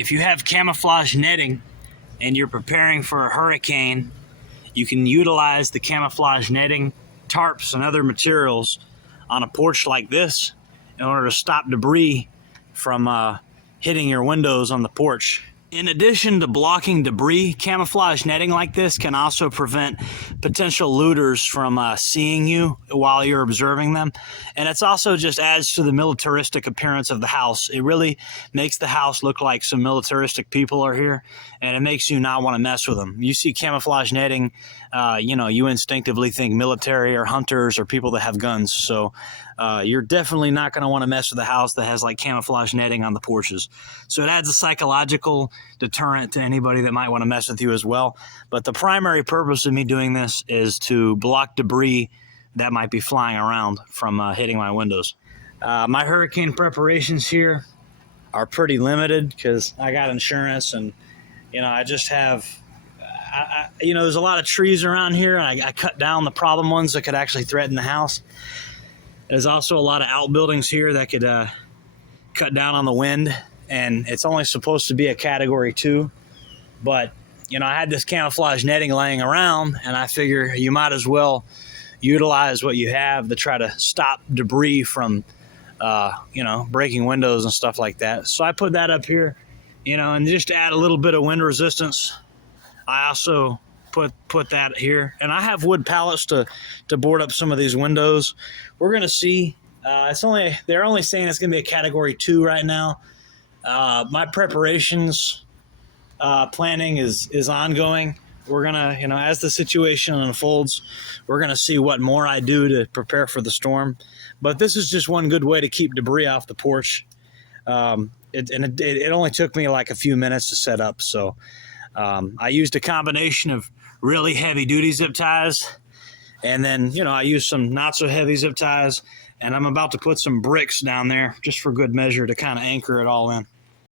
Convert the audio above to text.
if you have camouflage netting and you're preparing for a hurricane, you can utilize the camouflage netting, tarps, and other materials on a porch like this in order to stop debris from hitting your windows on the porch. In addition to blocking debris, camouflage netting like this can also prevent potential looters from seeing you while you're observing them. And it's also just adds to the militaristic appearance of the house. It really makes the house look like some militaristic people are here, and it makes you not want to mess with them. You see camouflage netting, you instinctively think military or hunters or people that have guns. So you're definitely not going to want to mess with a house that has like camouflage netting on the porches. So it adds a psychological deterrent to anybody that might want to mess with you as well. But the primary purpose of me doing this is to block debris that might be flying around from hitting my windows. My hurricane preparations here are pretty limited because I got insurance, and I just have there's a lot of trees around here, and I cut down the problem ones that could actually threaten the house. There's also a lot of outbuildings here that could cut down on the wind, and it's only supposed to be a category 2. But, I had this camouflage netting laying around, and I figure you might as well utilize what you have to try to stop debris from, breaking windows and stuff like that. So I put that up here, and just to add a little bit of wind resistance, I also put that here, and I have wood pallets to board up some of these windows. We're gonna see. They're only saying it's gonna be a category 2 right now. My preparations planning is ongoing. We're gonna, as the situation unfolds, we're gonna see what more I do to prepare for the storm. But this is just one good way to keep debris off the porch. It only took me like a few minutes to set up, so I used a combination of really heavy duty zip ties, and then I used some not so heavy zip ties, and I'm about to put some bricks down there just for good measure to kind of anchor it all in.